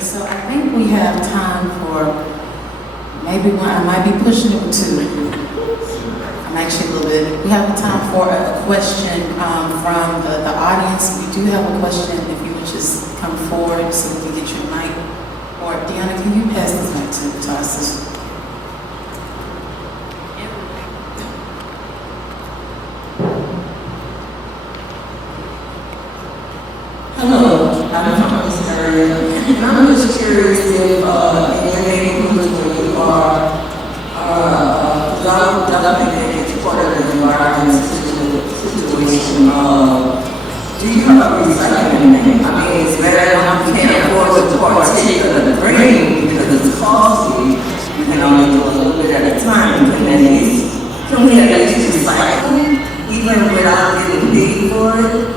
So I think we have time for maybe one. I might be pushing it to. I'm actually a little bit. We have time for a question from the audience. We do have a question. If you would just come forward so we can get your mic. Or Deanna, can you pass this mic to our sister? Hello, I'm from this area, and I'm just curious if in neighborhoods where you are developing a supportive environment situation, do you have a recycling? I mean, it's very enough you can't afford to partake of the grain because it's costly. You can only do a little bit at a time, and then can we at least recycle even without getting paid for it?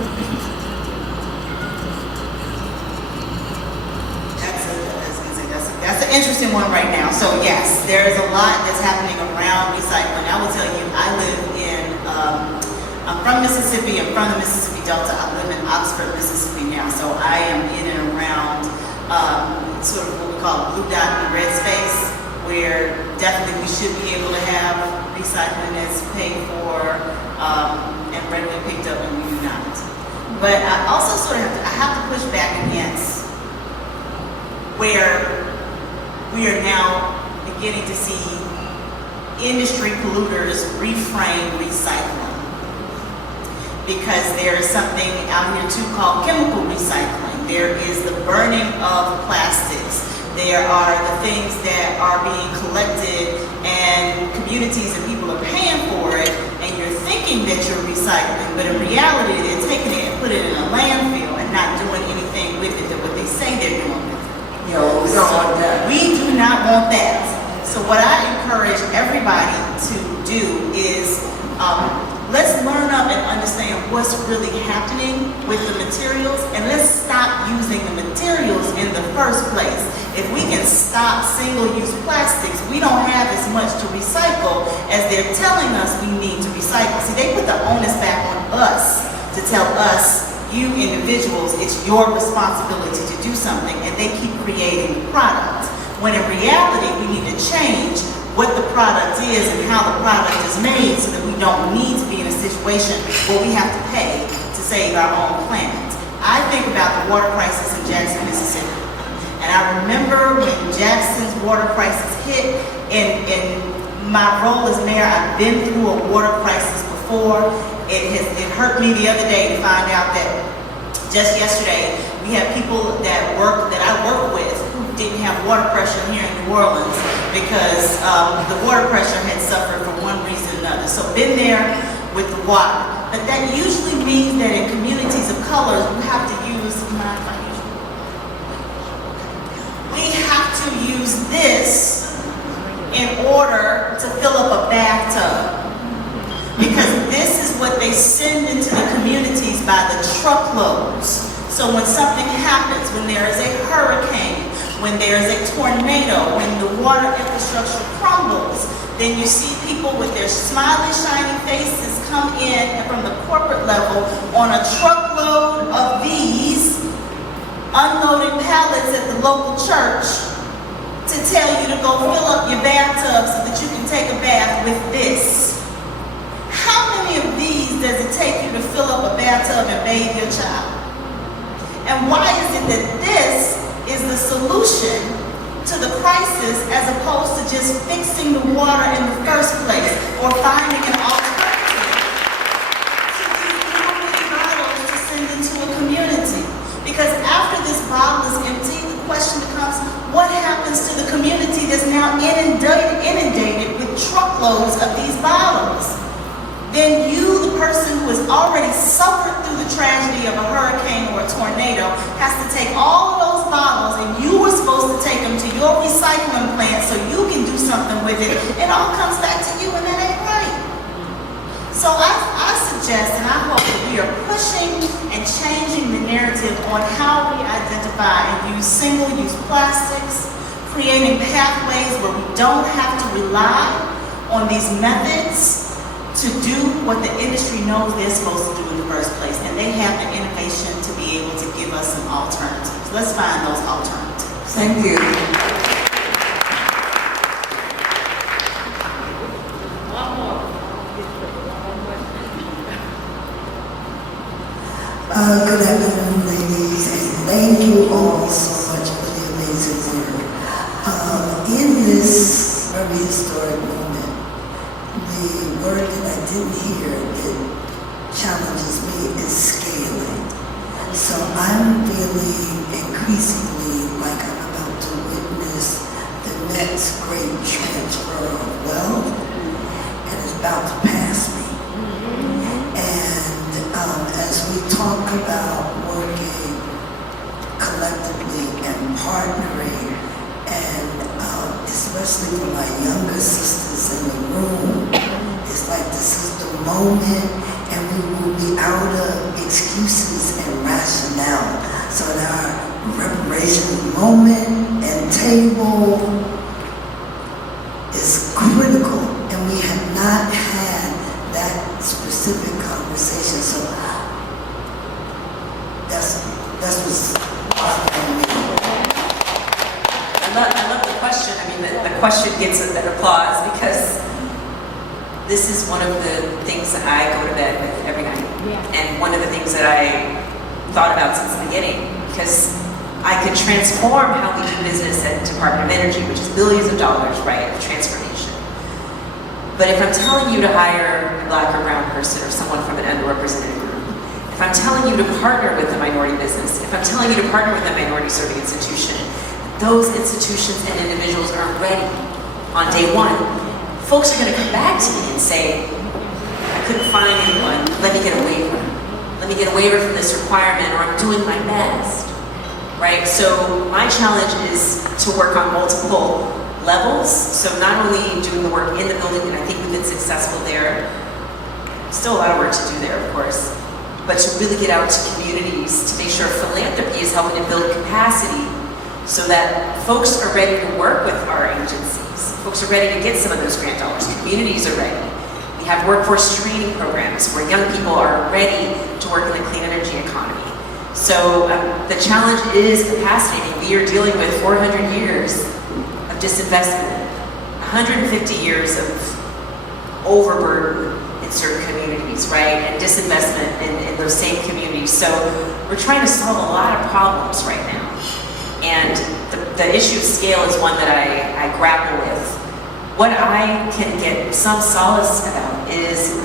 Interesting one right now. So yes, there is a lot that's happening around recycling. I will tell you, I live in, I'm from Mississippi, I'm from the Mississippi Delta. I live in Oxford, Mississippi now. So I am in and around sort of what we call blue dot and red space, where definitely we should be able to have recycling that's paid for and readily picked up, and we do not. But I also sort of have to push back against where we are now beginning to see industry polluters reframe recycling, because there is something out here too called chemical recycling. There is the burning of plastics. There are the things that are being collected and communities and people are paying for it, and you're thinking that you're recycling, but in reality they're taking it and putting it in a landfill and not doing anything with it than what they say they're doing. We don't want that. We do not want that. So what I encourage everybody to do is let's learn up and understand what's really happening with the materials, and let's stop using the materials in the first place. If we can stop single-use plastics, we don't have as much to recycle as they're telling us we need to recycle. See, they put the onus back on us to tell us, you individuals, it's your responsibility to do something, and they keep creating product. When in reality, we need to change what the product is and how the product is made so that we don't need to be in a situation where we have to pay to save our own planet. I think about the water crisis in Jackson, Mississippi. And I remember when Jackson's water crisis hit, and in my role as mayor, I've been through a water crisis before. It hurt me the other day to find out that just yesterday we have people that I work with who didn't have water pressure here in New Orleans because the water pressure had suffered for one reason or another. So been there with the water. But that usually means that in communities of colors we have to use this in order to fill up a bathtub. Because this is what they send into the communities by the truckloads. So when something happens, when there is a hurricane, when there is a tornado, when the water infrastructure crumbles, then you see people with their smiley, shiny faces come in from the corporate level on a truckload of these, unloading pallets at the local church to tell you to go fill up your bathtub so that you can take a bath with this. How many of these does it take you to fill up a bathtub and bathe your child? And why is it that this is the solution to the crisis as opposed to just fixing the water in the first place or finding an alternative to these little bitty bottles to send into a community? Because after this bottle is empty, the question becomes, what happens to the community that's now inundated with truckloads of these bottles? Then you, the person who has already suffered through the tragedy of a hurricane or a tornado, has to take all of those bottles, and you were supposed to take them to your recycling plant so you can do something with it. It all comes back to you, and that ain't right. So I suggest, and I hope that we are pushing and changing the narrative on how we identify and use single-use plastics, creating pathways where we don't have to rely on these methods to do what the industry knows they're supposed to do in the first place. And they have the innovation to be able to give us some alternatives. Let's find those alternatives. Thank you. Good afternoon, ladies, and thank you all so much for the amazing work. In this very historic moment, the word that I didn't hear that challenges me is scaling. So I'm feeling increasingly like I'm about to witness the next great transfer of wealth, and it's about to pass me. As we talk about working collectively and partnering, and especially for my younger sisters in the room, it's like this is the moment, and we will be out of excuses and rationale. So in our reparations moment and table is critical, and we have not had that specific conversation. So that's what's bothering me. I love the question. I mean, the question gets an applause because this is one of the things that I go to bed with every night. Yeah. And one of the things that I thought about since the beginning, because I could transform how we do business at Department of Energy, which is billions of dollars, right, of transformation. But if I'm telling you to hire a black or brown person or someone from an underrepresented group, if I'm telling you to partner with a minority business, if I'm telling you to partner with a minority serving institution, those institutions and individuals are ready on day one. Folks are going to come back to me and say, I couldn't find anyone, let me get a waiver. Let me get a waiver from this requirement, or I'm doing my best, right? So my challenge is to work on multiple levels. So not only doing the work in the building, and I think we've been successful there, still a lot of work to do there, of course, but to really get out to communities to make sure philanthropy is helping to build capacity so that folks are ready to work with our agencies. Folks are ready to get some of those grant dollars. Communities are ready. We have workforce training programs where young people are ready to work in the clean energy economy. So the challenge is capacity. We are dealing with 400 years of disinvestment, 150 years of overburden in certain communities, right? And disinvestment in those same communities. So we're trying to solve a lot of problems right now. And the issue of scale is one that I grapple with. What I can get some solace about is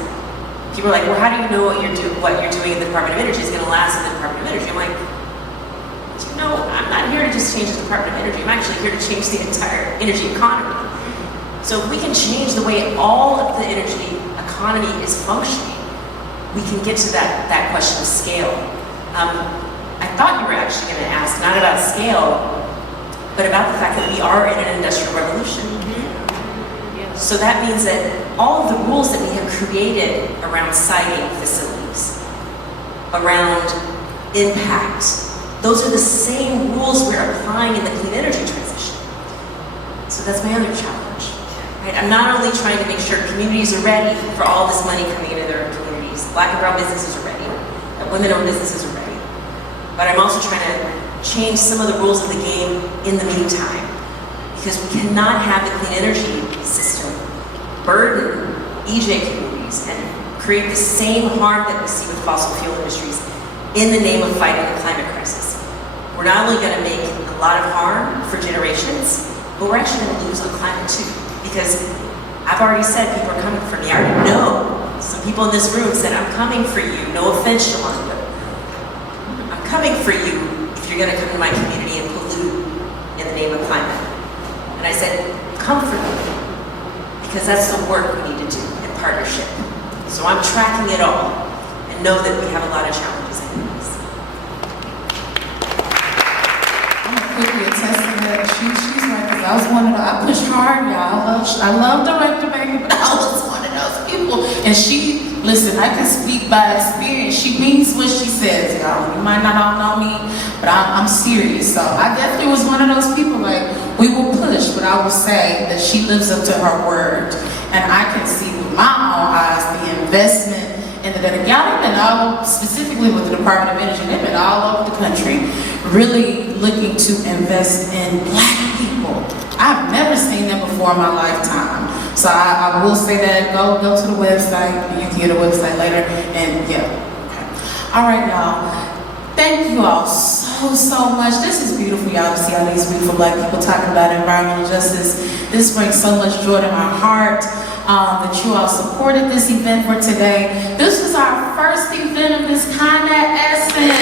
people are like, well, how do you know what you're doing in the Department of Energy is going to last in the Department of Energy? I'm like, you know, I'm not here to just change the Department of Energy. I'm actually here to change the entire energy economy. So if we can change the way all of the energy economy is functioning, we can get to that question of scale. I thought you were actually going to ask, not about scale, but about the fact that we are in an industrial revolution. So that means that all of the rules that we have created around siting facilities, around impact, those are the same rules we're applying in the clean energy transition. So that's my other challenge. Right? I'm not only trying to make sure communities are ready for all this money coming into their communities, black and brown businesses are ready, that women-owned businesses are ready, but I'm also trying to change some of the rules of the game in the meantime, because we cannot have the clean energy system burden EJ communities and create the same harm that we see with fossil fuel industries in the name of fighting the climate crisis. We're not only going to make a lot of harm for generations, but we're actually going to lose on climate too. Because I've already said people are coming for me. I already know. Some people in this room said, I'm coming for you. No offense, Shalonda. I'm coming for you if you're going to come to my community and pollute in the name of climate. And I said, come for me. Because that's the work we need to do in partnership. So I'm tracking it all and know that we have a lot of challenges ahead of us. I'm gonna quickly attest to that. She's right, because I was one of the, I pushed hard, y'all. I love Director Baker, but I was one of those people. And she, listen, I can speak by experience. She means what she says, y'all. You might not all know me, but I'm serious. So I definitely was one of those people, like, we will push, but I will say that she lives up to her word. And I can see with my own eyes the investment in y'all have been all, specifically with the Department of Energy, they've been all over the country, really looking to invest in Black people. I've never seen that before in my lifetime. So I will say that, go to the website, you can get a website later, and yeah. Okay. All right, y'all. Thank you all so much. This is beautiful, y'all, to see all these beautiful Black people talking about environmental justice. This brings so much joy to my heart that you all supported this event for today. This was our first event of this kind at Essence.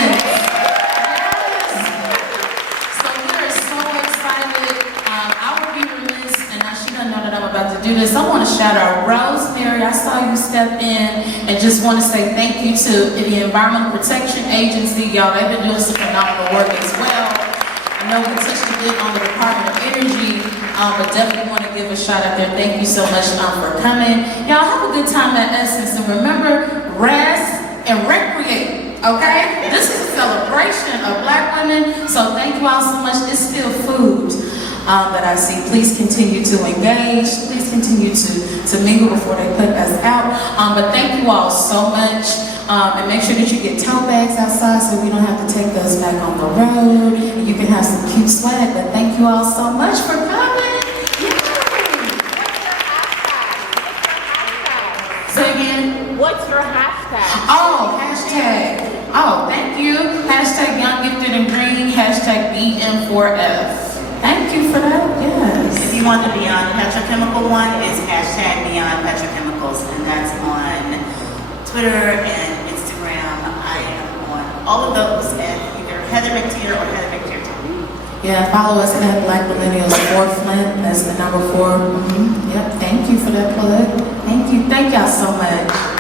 So we are so excited. I would be remiss, and she doesn't know that I'm about to do this. I want to shout out Rosemary. I saw you step in and just want to say thank you to the Environmental Protection Agency. Y'all, they've been doing some phenomenal work as well. I know we touched a bit on the Department of Energy, but definitely want to give a shout out there. Thank you so much for coming. Y'all have a good time at Essence, and remember, rest and recreate, okay? This is a celebration of Black women, so thank you all so much. It's still food that I see. Please continue to engage. Please continue to mingle before they put us out. But thank you all so much. And make sure that you get tote bags outside so we don't have to take those back on the road. And you can have some cute swag. But thank you all so much for coming. Say again. What's your hashtag? Oh, hashtag. Oh, thank you. Hashtag Young Gifted and Green. Hashtag BM4F. Thank you for that. Yes. If you want the Beyond Petrochemical one, it's hashtag Beyond Petrochemicals, and that's on Twitter and Instagram. I am on all of those at either Heather McTeer or Heather McTeer. Yeah, follow us at Black Millennials 4 Flint. That's the number 4. Yep. Thank you for that plug. Thank you. Thank y'all so much.